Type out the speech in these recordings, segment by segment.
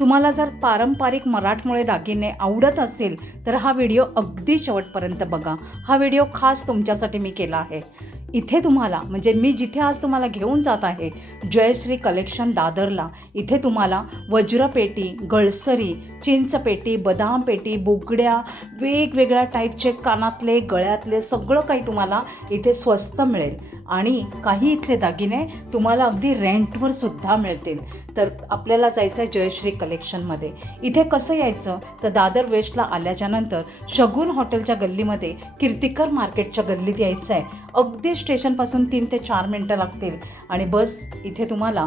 तुम्हाला जर पारंपरिक मराठमोळे दागिने आवडत असतील तर हा व्हिडिओ अगदी शेवटपर्यंत बघा. हा व्हिडिओ खास तुमच्यासाठी मी केला आहे. इथे तुम्हाला म्हणजे मी जिथे आज तुम्हाला घेऊन जात आहे जयश्री कलेक्शन दादरला, इथे तुम्हाला वज्रपेटी, गळसरी, चिंचपेटी, बदामपेटी, बुगड्या, वेगवेगळ्या टाईपचे कानातले, गळ्यातले सगळं काही तुम्हाला इथे स्वस्त मिळेल आणि काही इथले दागिने तुम्हाला अगदी रेंटवर सुद्धा मिळतील. तर आपल्याला जायचं आहे जयश्री कलेक्शनमध्ये. इथे कसं यायचं तर दादर वेस्टला आल्याच्यानंतर शगुन हॉटेलच्या गल्लीमध्ये कीर्तिकर मार्केटच्या गल्लीत यायचं आहे. अगदी स्टेशनपासून 3 ते 4 मिनटं लागतील आणि बस इथे तुम्हाला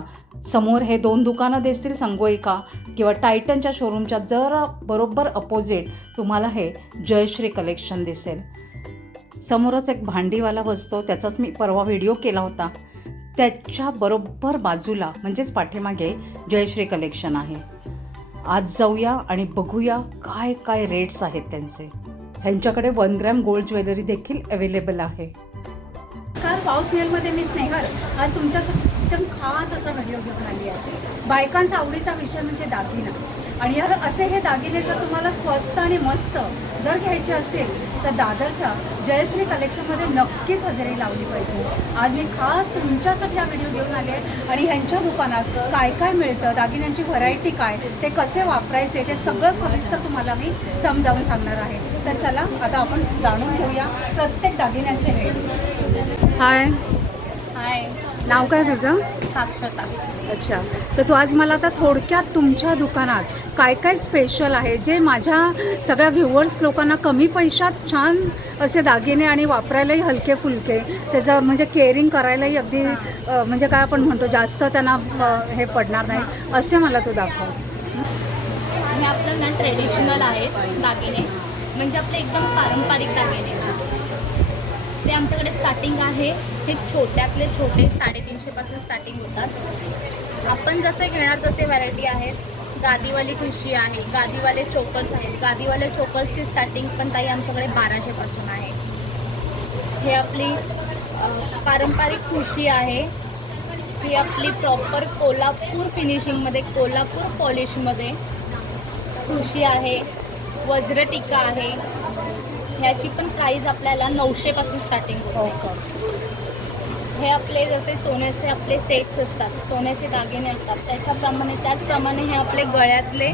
समोर हे 2 दुकानं दिसतील, संगोईका किंवा टायटनच्या शोरूमच्या जरा बरोबर अपोजिट तुम्हाला हे जयश्री कलेक्शन दिसेल. समोरच एक भांडीवाला बसतो, त्याचाच मी परवा व्हिडिओ केला होता. त्याच्या बरोबर बाजूला म्हणजेच पाठीमागे जयश्री कलेक्शन आहे. आज जाऊया आणि बघूया काय काय रेट्स आहेत त्यांचे. ह्यांच्याकडे 1 ग्रॅम गोल्ड ज्वेलरी देखील अवेलेबल आहे. नमस्कार, पाऊस नेलमध्ये मी स्नेहल आज तुमच्यासाठी एकदम खास असा व्हिडिओ घेऊन आली आहे. बायकांचा आवडीचा विषय म्हणजे दागिना. आणि यार असे हे दागिने जर तुम्हाला स्वस्त आणि मस्त जर घ्यायचे असतील तर दादरच्या जयश्री कलेक्शनमध्ये नक्कीच हजेरी लावली पाहिजे. आज मी खास तुमच्यासाठी हा व्हिडिओ घेऊन आले आहे आणि ह्यांच्या दुकानात काय काय मिळतं, दागिन्यांची व्हरायटी काय, ते कसे वापरायचे, ते सगळं सविस्तर तुम्हाला मी समजावून सांगणार आहे. तर चला आता आपण जाणून घेऊया प्रत्येक दागिन्यांचे रेट्स. हाय, हाय, नाव काय तुझं? साक्षता. अच्छा, तर तू आज मला आता थोडक्यात तुमच्या दुकानात काय काय स्पेशल आहे जे माझ्या सगळ्या व्ह्युअर्स लोकांना कमी पैशात छान असे दागिने आणि वापरायलाही हलके फुलके, त्याचं म्हणजे केअरिंग करायलाही अगदी म्हणजे काय आपण म्हणतो जास्त त्यांना हे पडणार नाही असे मला तू दाखव. हे आपलं ना ट्रेडिशनल आहेत दागिने, म्हणजे आपले एकदम पारंपरिक दागिने. ते आमच्याकडे स्टार्टिंग आहे हे छोट्यातले छोटे 350 पासून स्टार्टिंग होतात. आपण जसे घेणार तसे व्हरायटी आहेत. गादीवाली ठुशी आहे, गादीवाले चोकर्स आहेत. गादीवाले चोकर्सची स्टार्टिंग पण ताई आमच्याकडे 1200 पासून आहे. हे आपली पारंपरिक ठुशी आहे. ही आपली प्रॉपर कोल्हापूर फिनिशिंगमध्ये, कोल्हापूर पॉलिशमध्ये ठुशी आहे. वज्रटिका आहे. ह्याची पण प्राईस आपल्याला 900 पासून स्टार्टिंग होते. हे आपले जसे सोन्याचे आपले सेट्स असतात, सोन्याचे दागिने असतात त्याचप्रमाणे हे आपले गळ्यातले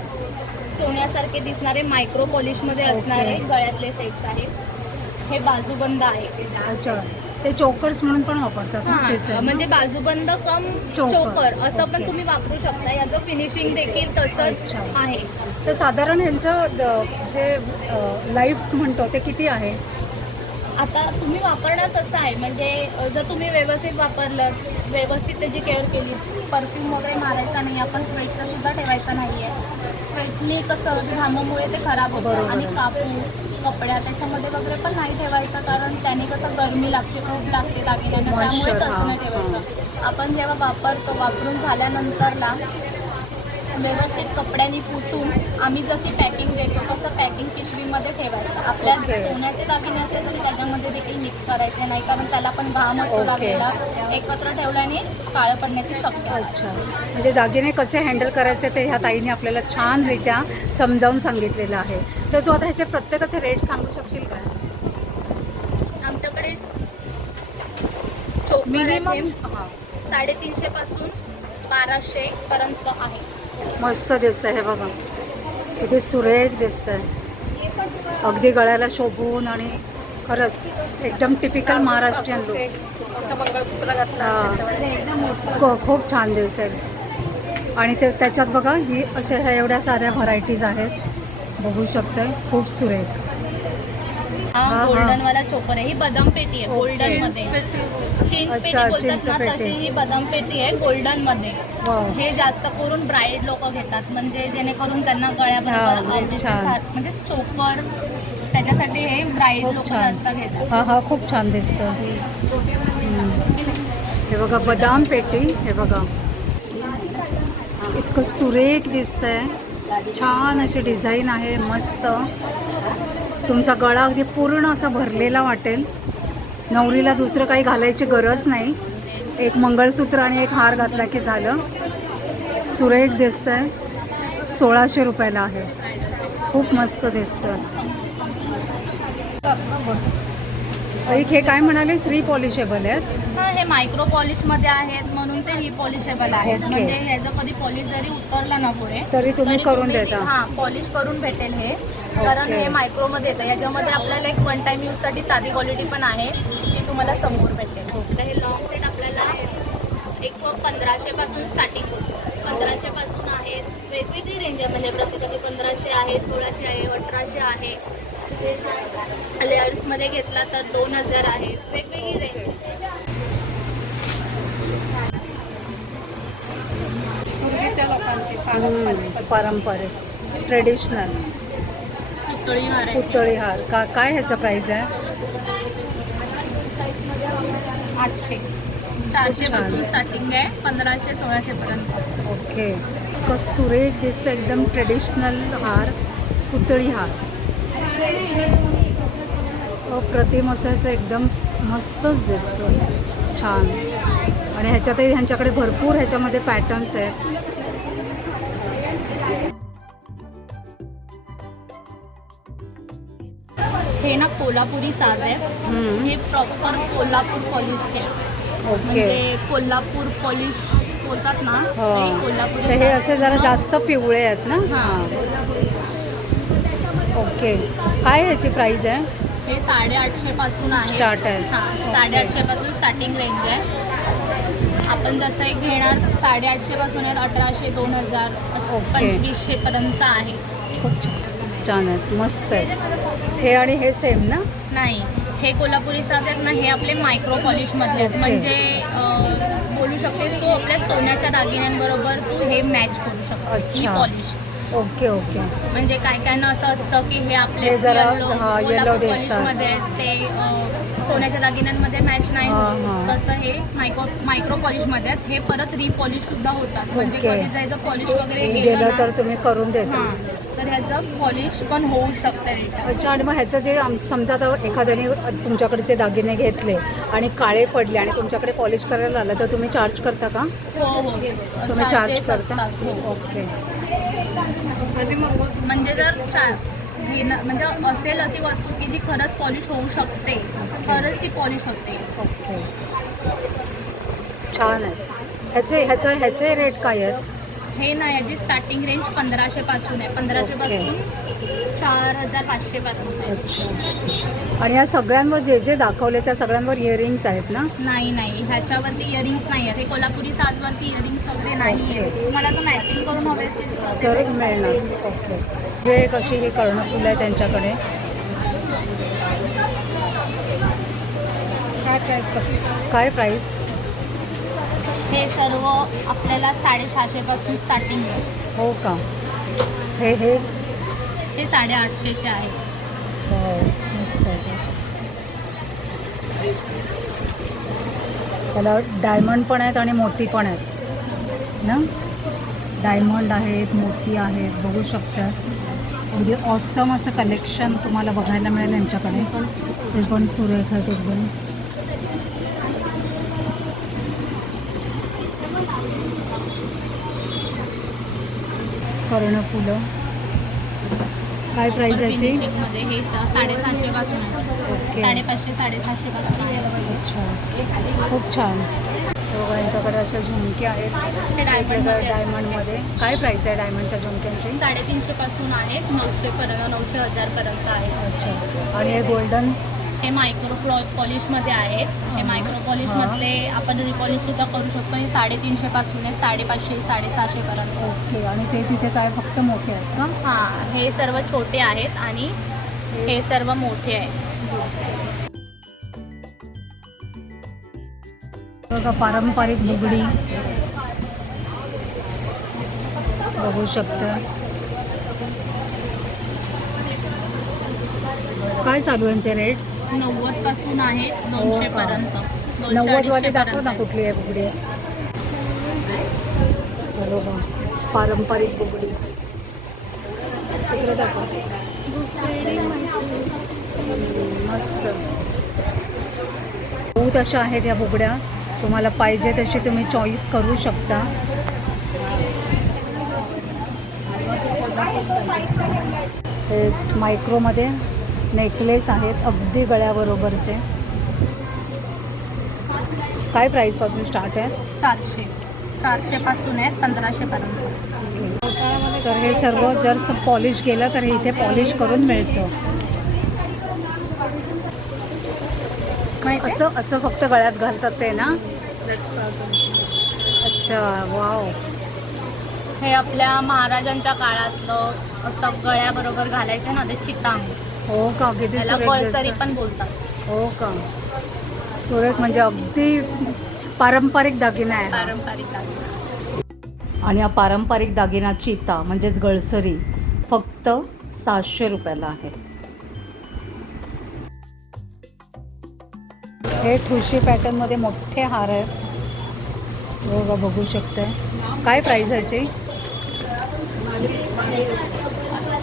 सोन्यासारखे दिसणारे मायक्रो पॉलिशमध्ये असणारे गळ्यातले सेट्स आहेत. हे बाजूबंद आहे. अच्छा, ते चोकर्स म्हणून पण वापरतात ना त्याचं? म्हणजे बाजूबंद कम चोकर असं पण तुम्ही वापरू शकता. याचं फिनिशिंग देखील तसंच आहे. तर साधारण यांचं जे लाईफ म्हणतो ते किती आहे? आता तुम्ही वापरणार तसं आहे, म्हणजे जर तुम्ही व्यवस्थित वापरलं, व्यवस्थित त्याची केअर केली, परफ्यूम वगैरे मारायचा नाही, आपण स्वेटचा सुद्धा ठेवायचा नाही आहे. स्वेटनी कसं घामामुळे ते खराब होतं. आणि कापूस कपड्या त्याच्यामध्ये वगैरे पण नाही ठेवायचं, कारण त्याने कसं गरमी लागते, खूप लागते दागिन्यांना, त्यामुळे तसं नाही ठेवायचं. आपण जेव्हा वापरून झाल्यानंतरला व्यवस्थित कपड्यांनी पुसून आम्ही जशी पॅकिंग देतो तसं पॅकिंग पिशवीमध्ये ठेवायचं. आपल्या सोन्याचे दागिने असतील तरी त्याच्यामध्ये देखील मिक्स करायचे नाही, कारण त्याला पण घाम असतो लागलेला. एकत्र ठेवल्याने काळं पडण्याची शक्यता. अच्छा, म्हणजे दागिने कसे हँडल करायचे ते ह्या ताईने आपल्याला छानरित्या समजावून सांगितलेलं आहे. तर तू आता ह्याचे प्रत्येकाचे रेट सांगू शकशील का? आमच्याकडे मिनिमम 350 पासून 1200 पर्यंत आहे. मस्त दिसतं हे बघा, किती सुरेख दिसतंय, अगदी गळ्याला शोभून आणि खरंच एकदम टिपिकल महाराष्ट्रीयन लुक. खूप छान दिसेल. आणि ते त्याच्यात बघा ही अशा ह्या एवढ्या साऱ्या व्हरायटीज आहेत, बघू शकते, खूप सुरेख. हा गोल्डन वाला चोकर आहे. ही बदाम पेटी आहे गोल्डन मध्ये. चिंच पेटी बोलतात ना, तशी ही बदाम पेटी आहे गोल्डन मध्ये. हे जास्त करून ब्राईड लोक घेतात, म्हणजे जेणेकरून त्यांना गळ्याबरोबर म्हणजे चोकर, त्याच्यासाठी हे ब्राईड लोक जास्त घेतात. हा खूप छान दिसतं. हे बघा बदाम पेटी, हे बघा इतकं सुरेख दिसतंय, छान अशी डिझाईन आहे, मस्त. तुमचा गळा अगदी पूर्ण असा भरलेला वाटेल. नवरीला दुसरं काही घालायची गरज नाही, एक मंगळसूत्र आणि एक हार घातला की झालं. सुरेख दिसतंय. 1600 रुपयाला आहे. खूप मस्त दिसतं. एक हे काय म्हणाले, श्री पॉलिशेबल आहेत. हां, हे मायक्रो पॉलिशमध्ये आहेत म्हणून ते रिपॉलिशेबल आहेत. ओके. म्हणजे ह्याचं कधी पॉलिश जरी उतरला ना पुढे तरी तुम्ही करून देता. हां, पॉलिश करून भेटेल हे. कारण ओके. हे मायक्रोमध्ये येतं. याच्यामध्ये आपल्याला एक वन टाईम यूजसाठी साधी क्वालिटी पण आहे, ती तुम्हाला समोर भेटेल. तर हे लॉंग सेट आपल्याला एक 1500 पासून स्टार्टिंग होतो. 1500 पासून आहेत. वेगवेगळी रेंज आहे, म्हणजे प्रत्येकाची 1500 आहे, 1600 आहे, 1800 आहे. लेअर्समध्ये घेतला तर 2000 आहे. वेगवेगळी रेंज. पूर्वीच्या लोकांची पारंपरिक ट्रेडिशनल पुतळी हार आहे. पुतळी हार. काय ह्याचं प्राईस आहे? 800. 400 छान. पासून स्टार्टिंग आहे. 1500 1600 पर्यंत. ओके. कसं सुरेख दिसतं, एकदम ट्रेडिशनल हार, पुतळी हार. अप्रतिम असायचं, एकदम मस्तच दिसतं, छान. आणि ह्याच्यातही ह्यांच्याकडे भरपूर ह्याच्यामध्ये पॅटर्न्स आहेत. हे ना कोल्हापुरी साज आहे. हे प्रॉपर कोल्हापूर पॉलिशचे. ओके. म्हणजे कोल्हापूर पॉलिश बोलतात ना, हो. ते हे कोल्हापुरी तर हे साज असे जरा पूर्ण- जास्त पिवळे आहेत ना. हां. ओके. काय ह्याची प्राईस आहे? हे 850 पासून आहे. Start आहे. हां, 850 पासून स्टार्टिंग रेंज आहे. आपण जसं एक घेणार 850 पासून आहेत. 1800 2000 ओके. 2500 पर्यंत आहे. खूप छान आहेत, मस्त आहेत. हे आणि हे सेम ना? नाही, हे कोल्हापुरी साज आहेत ना, हे आपले मायक्रो पॉलिशमधले आहेत. ओके. म्हणजे बोलू शकतेस तू आपल्या सोन्याच्या दागिन्यांबरोबर तू हे मॅच करू शकतेस. ही अच्छा. Polish okay okay. म्हणजे काय काय ना असं असतं की हे आपले हे जरा, yellow, हां, कोल्हापूर yellow दिसतात. पॉलिशमध्ये आहेत, ते सोन्याच्या दागिन्यांमध्ये मॅच नाही हां, होत. हां. तसं हे मायक्रो पॉलिशमध्ये आहेत. हे परत रिपॉलिश सुद्धा होतात. म्हणजे ओके. कधी जायचं पॉलिश वगैरे गेलं गेलं तर ना, तुम्ही करून देता. हां, तर ह्याचं पॉलिश पण होऊ शकतं. अच्छा. आणि मग ह्याचं जे समजा आता एखाद्याने तुमच्याकडचे दागिने घेतले आणि काळे पडले आणि तुमच्याकडे पॉलिश करायला आलं, तर तुम्ही चार्ज करता का? हो हो, तुम्ही चार्ज Charges करता? असतात. हो. ओके. म्हणजे जर म्हणजे असेल अशी वस्तू की जी खरंच पॉलिश होऊ शकते, तरच ती पॉलिश होते. ओके. छान आहे. ह्याचे रेट काय आहेत? हे ना, ह्याची स्टार्टिंग रेंज 1500 पासून आहे. 1500 ओके. पासून 4500 पर्यंत आहे. अच्छा. आणि या सगळ्यांवर जे जे दाखवले त्या सगळ्यांवर इयरिंग्स आहेत ना? नाही, ह्याच्यावरती इयरिंग्स नाही आहेत. हे कोल्हापुरी साजवरती इयरिंग्स वगैरे नाही आहेत. ओके. तुम्हाला तो मॅचिंग करून हवे असेल तर तर तसे मिळणार. ओके. हे कशी ही कर्णफुलं आहे त्यांच्याकडे. काय प्राईस? हे सर्व आपल्याला 650 पासून स्टार्टिंग आहे. हो का? हे हे 850चे आहे. हो, मस्त आहे ते. त्याला डायमंड पण आहेत आणि मोती पण आहेत ना. डायमंड आहेत, मोती आहेत, बघू शकता. अगदी ऑसम असं कलेक्शन तुम्हाला बघायला मिळेल यांच्याकडे. ते पण सुरेख आहेत एकदम. कर्णफुलं. काय प्राईस याची? फिनिशिंगमध्ये हे 650 पासून आहे. ओके. 550 750 पासून आहे. अच्छा, खूप छान. बघा यांच्याकडे असं झुमके आहेत हे डायमंडमध्ये आहेत. डायमंडमध्ये. काय प्राईस आहे डायमंडच्या झुमक्यांची? 350 पासून आहेत. 900 पर्यंत 900 1000 पर्यंत आहे. अच्छा. आणि हे गोल्डन? हे मायक्रो पॉलिशमध्ये आहेत. हे मायक्रो पॉलिशमधले आपण रिपॉलिश सुद्धा करू शकतो. हे 350 पासून आहे. 550 650 पर्यंत. ओके. आणि ते तिथे काय फक्त मोठे आहेत का? हां, हे सर्व छोटे आहेत आणि हे सर्व मोठे आहेत. बघा पारंपरिक बुगडी बघू शकता. काय चालू यांचे रेट्स? 90 पासून आहेत 200 पर्यंत. 90 वाले 200 दाखव ना, कुठली आहे बुगडी? बरोबर, पारंपरिक बुगडी तिकडे दाखव. मस्त बहुत अशा आहेत या बुगड्या. तुम्हाला पाहिजे तशी तुम्ही चॉईस करू शकता. हे मायक्रोमध्ये नेकलेस आहेत अगदी गळ्याबरोबरचे. काय प्राईसपासून स्टार्ट आहे? 400 पासून आहेत 1500 पर्यंत. तर हे सर्व जर पॉलिश केलं तर हे इथे पॉलिश करून मिळतं. असं असं फक्त गळ्यात घालतात ते ना? अच्छा, वाव. हे आपल्या महाराजांच्या काळातलं असं गळ्याबरोबर घालायचं ना, ते चितांग. हो का? किती त्याला सुरेख कळसरी दिसतं. पण बोलतात. हो का? सुरेख म्हणजे अगदी पारंपरिक दागिना आहे हा. पारंपरिक दागिना. आणि हा पारंपरिक दागिना चिता म्हणजेच गळसरी फक्त 700 रुपयाला आहे. हे ठुशी पॅटर्नमध्ये मोठे हार आहेत. बघा, बघू शकते. काय प्राईस ह्याची?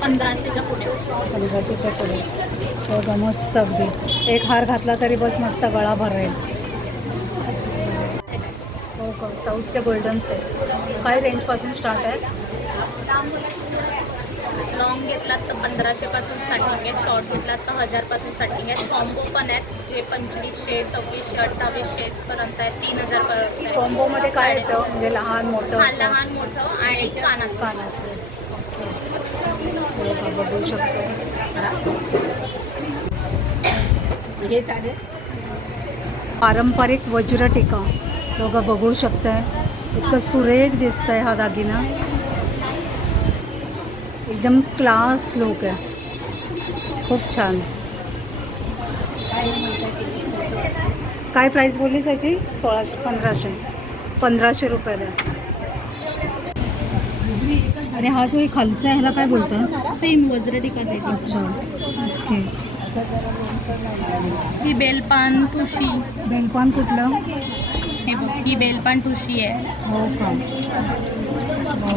1500च्या पुढे. 1500च्या पुढे. बघा, मस्त अगदी. एक हार घातला तरी बस मस्त गळा भरेल. हो का? साऊथचे गोल्डन सेट काय रेंजपासून स्टार्ट आहे? लॉंग घेतलात तर 1500 पासून स्टार्टिंग आहे. शॉर्ट घेतलात तर 1000 पासून स्टार्टिंग आहे. कॉम्बो पण आहेत जे 2500, 2600, 2800 पर्यंत आहेत. 3000 पर्यंत आहे. कॉम्बोमध्ये काय येतं? म्हणजे लहान मोठं हा, असं? लहान मोठं आणि कानात. कानातले. ओके. बघू शकतो. हे चालेल. पारंपरिक वज्र टिका बघा, बघू शकताय. इतकं सुरेख दिसतंय हा दागिना. एकदम क्लास लुक आहे. खूप छान. काय प्राईस बोललीस याची? 1500 रुपयाला. आणि हा जो खालचा आहे ह्याला काय बोलतं? सेम वज्रटिकाच आहे. अच्छा, ओके. ही बेलपान ठुशी. बेलपान कुठलं? हे बघ, ही बेलपान ठुशी आहे. हो का? हो.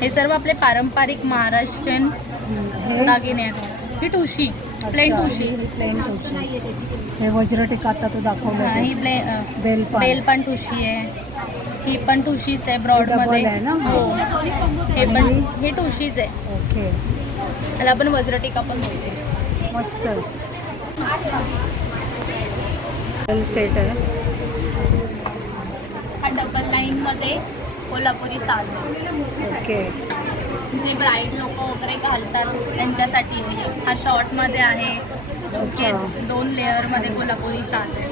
हे सर्व आपले पारंपरिक महाराष्ट्रीयन हे दागिने आहेत. ही ठुशी, प्लेन अच्छा, ठुशी. ही प्लेन ठुशी. हे वज्र टिका आता तो दाखवलं हा, ही बेलपान. बेलपान ठुशी आहे. ही पण ठुशीच आहे ब्रॉड डबल मध्ये. आहे ना? हो, हे पण आणि हे ठुशीच आहे. ओके, त्याला आपण वज्रटिका पण बोलतो. मस्त. सेट आहे. हा डबल लाईन मध्ये कोल्हापुरी साज आहे. ओके. जे ब्राईड लोक वगैरे घालतात त्यांच्यासाठी आहे. हा शॉर्ट मध्ये आहे. अच्छा. 2 लेअर मध्ये कोल्हापुरी साज आहे.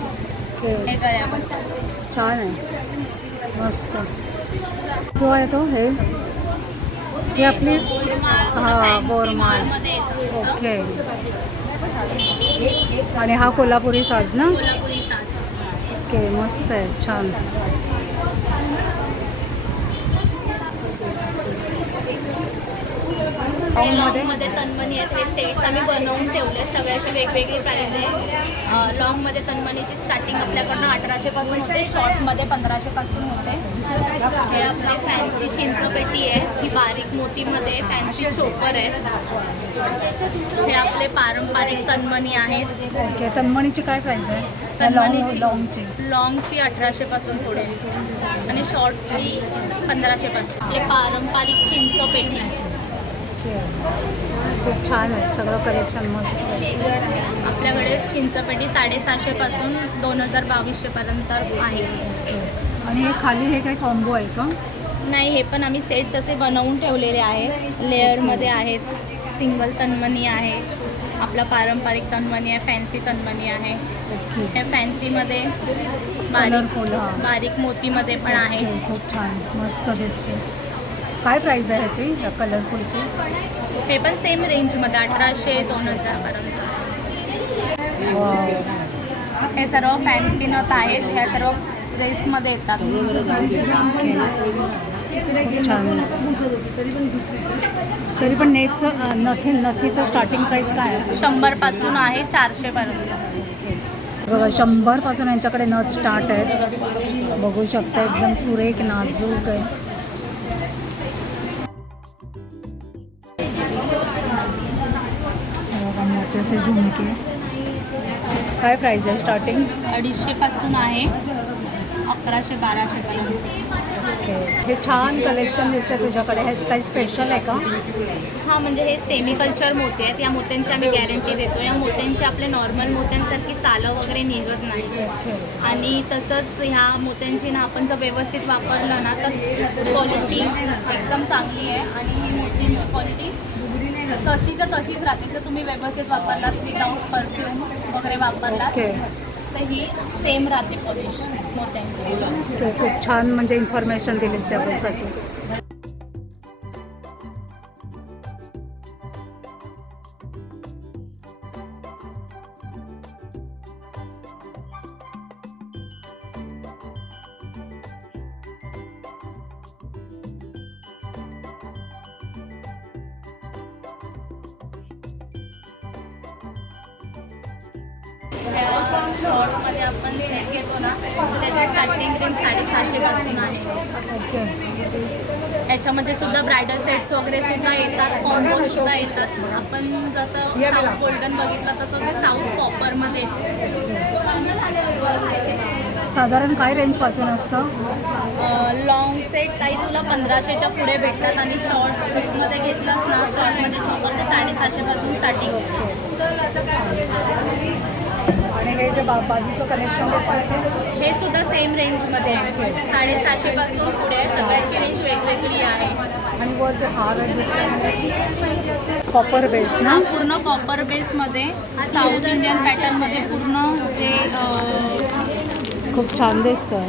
हे ओके. गळ्यापट्टा. छान आहे. मस्त. जो आहे तो हे आपली हा, बोरमाळ. मध्ये येतं. ओके. आणि हा कोल्हापुरी साज ना? कोल्हापुरी साज. ओके, मस्त आहे. छान. लॉंगमध्ये तन्मणी आहेत. हे सेट्स आम्ही बनवून ठेवले. सगळ्याची वेगवेगळी प्राईज आहे. लॉंगमध्ये तन्मणीची स्टार्टिंग आपल्याकडनं 1800 पासून होते. शॉर्टमध्ये 1500 पासून होते. हे आपले फॅन्सी चिंचपेटी आहे. ही बारीक मोतीमध्ये फॅन्सी चोकर आहे. हे आपले पारंपरिक तन्मणी आहेत. ओके. तन्मणीची काय प्राईस आहे? तन्मणीची लॉंगची लॉंगची 1800 पासून पुढे आणि शॉर्टची 1500 पासून. हे पारंपरिक चिंचपेटी आहे. ओके. खूप छान आहे. सगळं कलेक्शन मस्त आहे. आपल्याकडे चिंचपेटी 750 पासून 2200 पर्यंत आहे. आणि हे खाली हे काही कॉम्बो आहे का? नाही, हे पण आम्ही सेट्स असे बनवून ठेवलेले आहेत. लेअरमध्ये आहेत. सिंगल तन्मणी आहे. आपला पारंपरिक तन्मणी आहे. फॅन्सी तन्मणी आहे. ओके. हे फॅन्सीमध्ये Colourful, हां. बारीक मोतीमध्ये पण आहे. ओके, खूप छान. मस्त दिसते. काय प्राईस आहे ह्याची, या कलरफुलची? हे पण सेम रेंजमध्ये 1800 2000 पर्यंत. वाव. हे सर्व फॅन्सी नथ आहेत. ह्या सर्व ड्रेसमध्ये येतात. खूप छान. तरी पण नेटचं नथीचं स्टार्टिंग प्राईस काय आहे? 100 पासून आहे 400 पर्यंत. बघा, 100 पासून यांच्याकडे नथ स्टार्ट आहेत. बघू शकता, एकदम सुरेख नाजूक आहे. बघा, मोत्याचे झुमके. काय प्राईस आहे स्टार्टिंग? 250 पासून आहे 1100 1200 पर्यंत. ओके, हे छान कलेक्शन दिसतं तुझ्याकडे. हे काही स्पेशल आहे का? हां, म्हणजे हे सेमी कल्चर मोती आहेत. या मोत्यांची आम्ही गॅरंटी देतो. या मोत्यांची आपले नॉर्मल मोत्यांसारखी सालं वगैरे निघत नाही. ओके. आणि तसंच ह्या मोत्यांची ना आपण जर व्यवस्थित वापरलं ना तर क्वालिटी एकदम चांगली आहे. आणि ही मोत्यांची क्वालिटी तशीच्या तशीच राहते. जर तुम्ही व्यवस्थित वापरलात, विदाऊट परफ्यूम वगैरे वापरलात ओके. तर ही सेम राहते पॉलिश मोत्यांची. ओके, खूप छान म्हणजे इन्फॉर्मेशन दिलीस त्यासाठी. शॉर्टमध्ये आपण सेट घेतो ना त्याची स्टार्टिंग रेंज 650 पासून आहे. ओके. याच्यामध्ये सुद्धा ब्रायडल सेट्स वगैरे सुद्धा येतात, कॉम्बो सुद्धा येतात. आपण जसं साऊथ गोल्डन बघितलं तसं साऊथ कॉपरमध्ये साधारण काय रेंजपासून असतं? लॉंग सेट काही तुला 1500च्या पुढे भेटतात आणि शॉर्टमध्ये घेतलंस ना शॉर्टमध्ये 750 पासून स्टार्टिंग होते. आणि हे जे बाजूचं कलेक्शन दिसतं हे सुद्धा सेम रेंजमध्ये आहे. 750 पासून पुढे आहे. सगळ्याची रेंज वेगवेगळी आहे. आणि वर जे हार दिसतं कॉपर बेस ना? हा पूर्ण कॉपर बेसमध्ये साऊथ इंडियन पॅटर्नमध्ये पूर्ण जे खूप छान दिसतोय.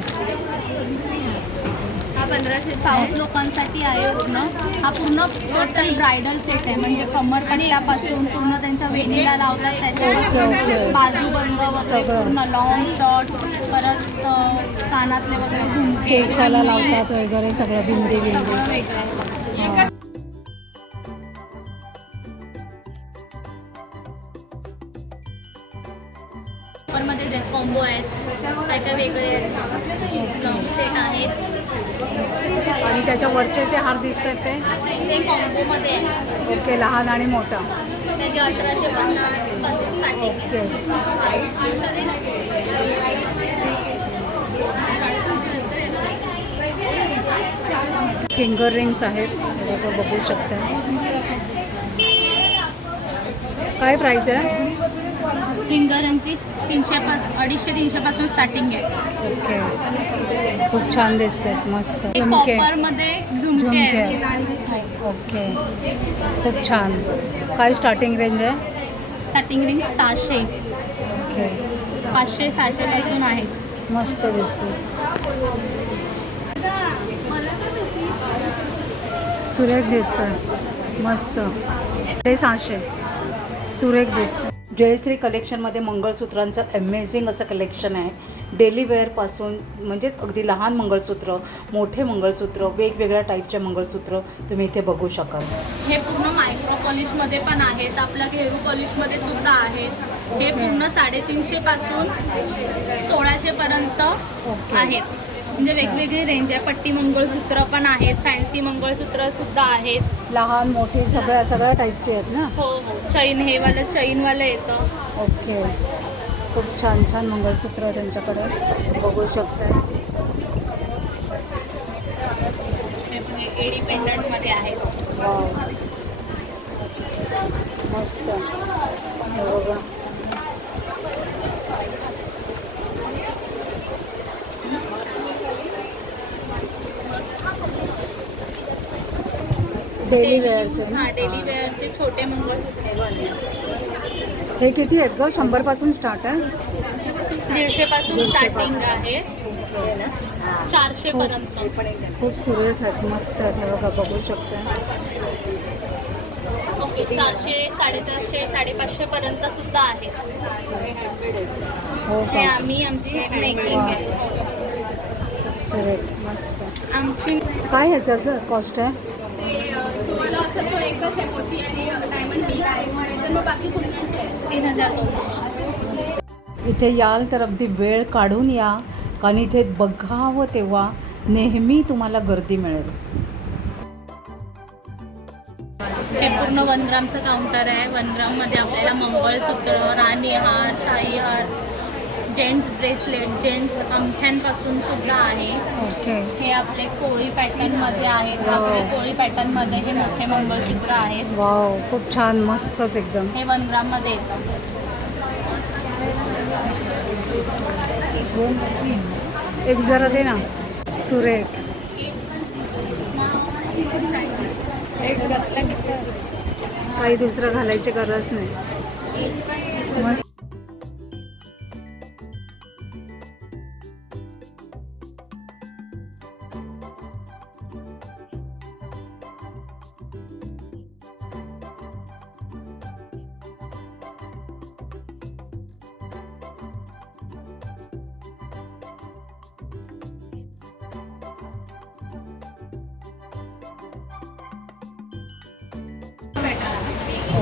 हा 1500 साऊथ लोकांसाठी आहे पूर्ण. हा पूर्ण टोटल ब्रायडल सेट आहे. म्हणजे कमरपट्ट्यापासून पूर्ण त्यांच्या वेणीला लावतात ओके, त्याच्यापासून ओके. बाजूबंद वगैरे सगळं. पूर्ण लॉंग शॉर्ट परत कानातले वगैरे झुमके केसाला लावतात वगैरे सगळं बिंदी सगळं बिंदी. वेगळं आहे. हा. मध्ये जे कॉम्बो आहेत काय काय वेगळे लॉंग सेट आहेत. आणि त्याच्या वरचे जे हार दिसत आहेत ते कॉम्बोमध्ये आहे. ओके, लहान आणि मोठा. त्याचे 1850 पासून स्टार्टिंग आहे. ओके. फिंगर रिंग्स आहेत, हे आपण बघू शकता. काय प्राईस आहे? फिंगरांची 250-300 पासून स्टार्टिंग आहे. ओके, खूप छान दिसत आहेत, मस्त. ते झुमके. कॉपरमध्ये झुमके झुमके. आहेत. ओके, खूप छान. काय स्टार्टिंग रेंज आहे? स्टार्टिंग रेंज 600, ओके, 500-600 पासून आहे. मस्त दिसते. सुरेख दिसतं, मस्त. ते 600 सुरेख दिसतं. जयश्री कलेक्शनमध्ये मंगळसूत्रांचं अमेझिंग असं कलेक्शन आहे. डेली वेअरपासून म्हणजेच अगदी लहान मंगळसूत्र, मोठे मंगळसूत्र, वेगवेगळ्या टाईपचे मंगळसूत्र तुम्ही इथे बघू शकाल. हे पूर्ण मायक्रो पॉलिशमध्ये पण आहेत. आपल्या घेरू पॉलिशमध्ये सुद्धा आहे. हे पूर्ण 350 पासून 1600 पर्यंत आहेत. म्हणजे वेगवेगळी रेंज आहे. पट्टी मंगळसूत्र पण आहेत, फॅन्सी मंगळसूत्र सुद्धा आहेत. लहान मोठी सगळ्या टाईपचे आहेत ना? हो हो, चैनवालं येतं. ओके, खूप छान छान मंगळसूत्र त्यांच्याकडे बघू शकता. हे पण एडी पेंडंटमध्ये आहेत. वाव, मस्त. हे बघा, डेली वेअरचे ना? हां, डेली वेअरचे छोटे मंगळसूत्र हे किती आहेत ग? 100 पासून स्टार्ट आहे? 150 पासून स्टार्टिंग आहे. 400 पर्यंत. खूप सुरेख आहेत, मस्त आहेत. हे बघा, बघू शकता. ओके, 400, 450, 550 पर्यंत सुद्धा आहे. हो हे का? आमची मेकिंग आहे. खूप सुरेख, मस्त. आमची काय ह्याचं कॉस्ट आहे? तुम्हाला असं तो एकच आहे मोती आणि डायमंड बी तर मग बाकी कुठल्याच आहे 3200. इथे याल तर अगदी वेळ काढून या, कारण इथे बघावं तेव्हा नेहमी तुम्हाला गर्दी मिळेल. हे पूर्ण 1 ग्रामचं काउंटर आहे. 1 ग्राममध्ये आपल्याला मंगळसूत्र, राणी हार, शाही हार, जेंट्स ब्रेसलेट, जेंट्स अंगठ्यांपासून सुद्धा आहे. ओके. हे आपले कोळी पॅटर्नमध्ये आहेत. आगरी कोळी पॅटर्नमध्ये हे मोठे मंगळसूत्र आहेत. वाव, खूप छान, मस्तच एकदम. हे 1 ग्राममध्ये येतं. एक जरा दे ना. सुरेख. काही दुसरं घालायची गरज नाही. मस्त.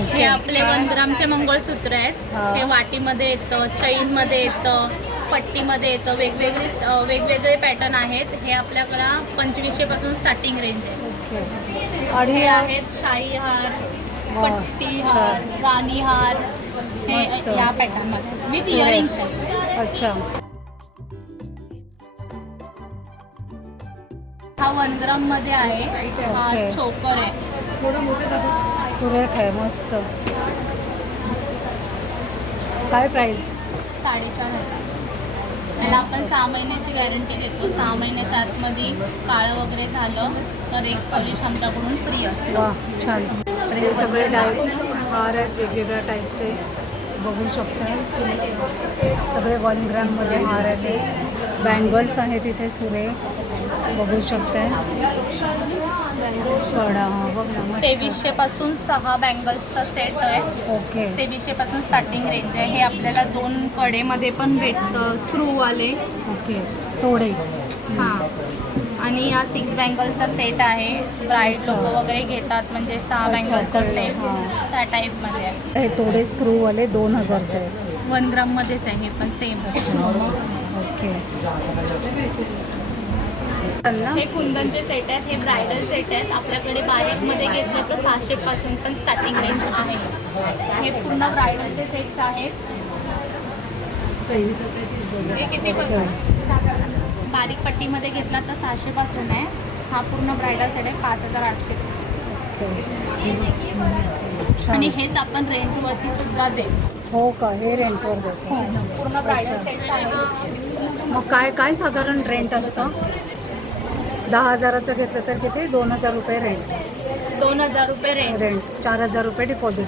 हे आपले 1 ग्रामचे मंगळसूत्र आहेत. हा. हे वाटीमध्ये येतं, चैनमध्ये येतं, पट्टीमध्ये येतं. वेगवेगळे पॅटर्न आहेत. हे आपल्याकडे 2500 पासून स्टार्टिंग रेंज आहे. ओके. आणि हे आहेत शाही हार, वा, पट्टी हार, राणी हार. हे मस्त. या पॅटर्नमध्ये विथ इयरिंग्स आहे. अच्छा. हा 1 ग्राममध्ये आहे. हा ओके. चोकर आहे. सुरेख आहे, मस्त. काय प्राईस? 4500. याला आपण 6 महिन्याची गॅरंटी देतो. 6 महिन्याच्या आतमध्ये काळं वगैरे झालं तर एक पॉलिश आमच्याकडून फ्री असतं. वा, छान. आणि हे सगळे हार आहेत वेगवेगळ्या टाईपचे, बघू शकता. सगळे 1 ग्राममध्ये हार आहेत. बँगल्स आहेत इथे सुरेख, बघू शकताय. कडा, बघ ना, मस्त. 2300 पासून 6 बँगल्सचा सेट आहे. ओके. 2300 पासून स्टार्टिंग रेंज आहे. हे आपल्याला 2 कडेमध्ये पण भेटतं, स्क्रूवाले. ओके. तोडे. हां. आणि हा 6 बँगलचा सेट आहे. ब्राईड लोक वगैरे घेतात, म्हणजे 6 अच्छा, बँगलचा कळलं. सेट हां. त्या टाईपमध्ये आहे. हे तोडे स्क्रूवाले 2000चे आहेत. 1 ग्राममध्येच आहे हे पण सेम. ओके. हे कुंदनचे सेट आहेत. हे ब्रायडल सेट आहेत. आपल्याकडे बारीकमध्ये घेतलं तर 600 पासून पण स्टार्टिंग रेंज आहे. हे पूर्ण ब्रायडलचे सेट्स आहेत. हे किती बारीक पट्टीमध्ये घेतला तर 600 पासून आहे. हा पूर्ण ब्रायडल सेट आहे 5800 पासून. आणि हेच आपण रेंटवरती सुद्धा देतो. हो का? हे रेंटवर देतो. पूर्ण ब्रायडल सेट आहे. मग काय काय साधारण रेंट असतं? 10,000चं घेतलं तर किती? 2,000 रुपये रेंट. 2000 रुपये रेंट 4,000 रुपये डिपॉझिट.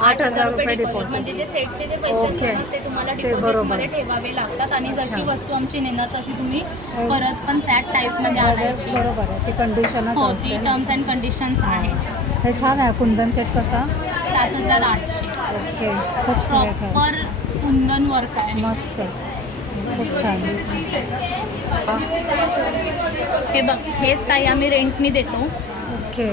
8,000 रुपये डिपॉझिट. म्हणजे जे सेटचे जे पैसे ओके. असतात ना, ते तुम्हाला ते बरोबर. डिपॉझिटमध्ये ठेवावे लागतात. आणि जशी वस्तू आमची नेणार तशी तुम्ही परत पण त्याच टाईपमध्ये आणायची. बरोबर आहे, ती कंडिशनच हो, ती असते. टर्म्स अँड कंडिशन्स आहेत. हे छान आहे. कुंदन सेट कसा? 7,800. ओके. खूप सुरेख आहे, प्रॉपर कुंदन वर्क आहे. मस्त, खूप छान. हे बघ, हेच ताई आम्ही रेंटनी देतो. ओके.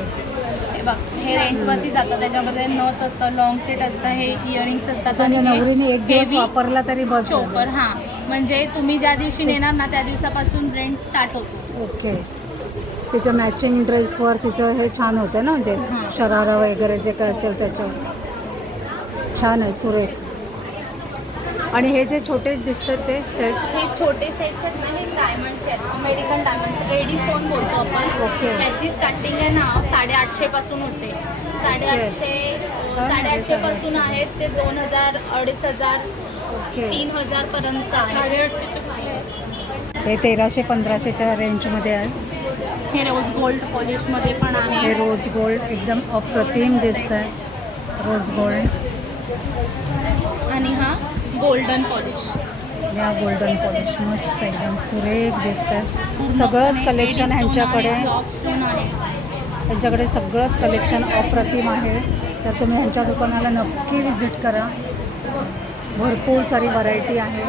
हे बघ, हे रेंटवरती जातं. त्याच्यामध्ये नथ असतं, लॉंग सेट असतं, हे इयरिंग्स असतात. म्हणजे नवरीने एक दिवस heavy वापरला तरी बस झालं. चोकर. हां, म्हणजे तुम्ही ज्या दिवशी नेणार ना त्या दिवसापासून रेंट स्टार्ट होतो. ओके. तिचं मॅचिंग ड्रेसवर तिचं हे छान होतं ना, म्हणजे शरारा वगैरे जे काय असेल त्याच्यावर छान आहे, सुरेख. आणि हे जे छोटे दिसतात ते सेट? हे छोटे सेट्स आहेत ना, हे डायमंडचे आहेत. अमेरिकन डायमंड, एडी स्टोन बोलतो आपण. ओके. त्याची स्टार्टिंग आहे ना 850 पासून होते. 850 पासून आहेत ते 2000, 2500, ओके. 3000 पर्यंत आहे. हे 1300-1500च्या रेंजमध्ये आहे. हे रोज गोल्ड पॉलिशमध्ये पण हे आहे. रोज गोल्ड एकदम अप्रतिम दिसत आहे. Rose gold. आणि हा गोल्डन पॉलिश. या गोल्डन पॉलिश मस्त एकदम सुरेख दिसत आहे. सगळंच कलेक्शन ह्यांच्याकडे, स्टोन आहे. त्यांच्याकडे सगळंच कलेक्शन अप्रतिम आहे. तर तुम्ही ह्यांच्या दुकानाला नक्की विजिट करा. भरपूर सारी व्हरायटी आहे.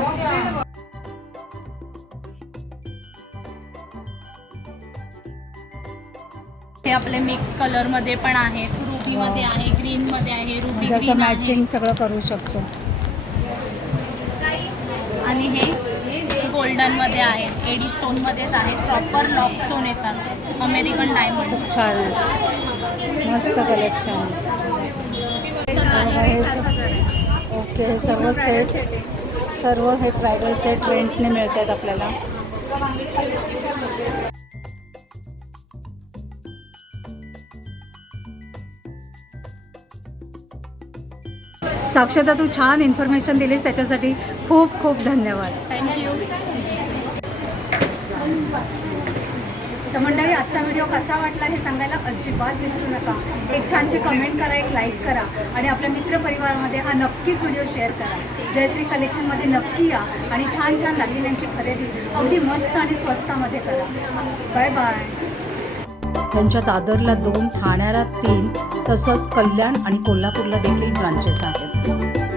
हे आपले मिक्स कलरमध्ये पण आहेत. रुबीमध्ये आहे, ग्रीनमध्ये आहे, रुबी जसं ग्रीन आहे. मॅचिंग सगळं करू शकतो. आणि हे गोल्डनमध्ये आहेत, एडी स्टोनमध्येच आहेत. प्रॉपर लॉक स्टोन येतात, अमेरिकन डायमंड. खूप छान आहे, मस्त कलेक्शन. हे ओके. हे सर्व सेट सर्व हे ब्रायडल सेट रेंटने मिळत आहेत आपल्याला. साक्षता, तू छान इन्फॉर्मेशन दिलीस, त्याच्यासाठी खूप खूप धन्यवाद. थँक्यू. तर मंडळी, आजचा व्हिडिओ कसा वाटला हे सांगायला अजिबात विसरू नका. एक छानशी कमेंट करा, एक लाईक करा आणि आपल्या मित्रपरिवारामध्ये हा नक्कीच व्हिडिओ शेअर करा. जयश्री कलेक्शनमध्ये नक्की या आणि छान छान दागिन्यांची खरेदी अगदी मस्त आणि स्वस्तामध्ये करा. Bye bye. त्यांच्या दादरला 2, ठाण्याला 3, तसंच कल्याण आणि कोल्हापूरला देखील ब्रांचेस आहेत.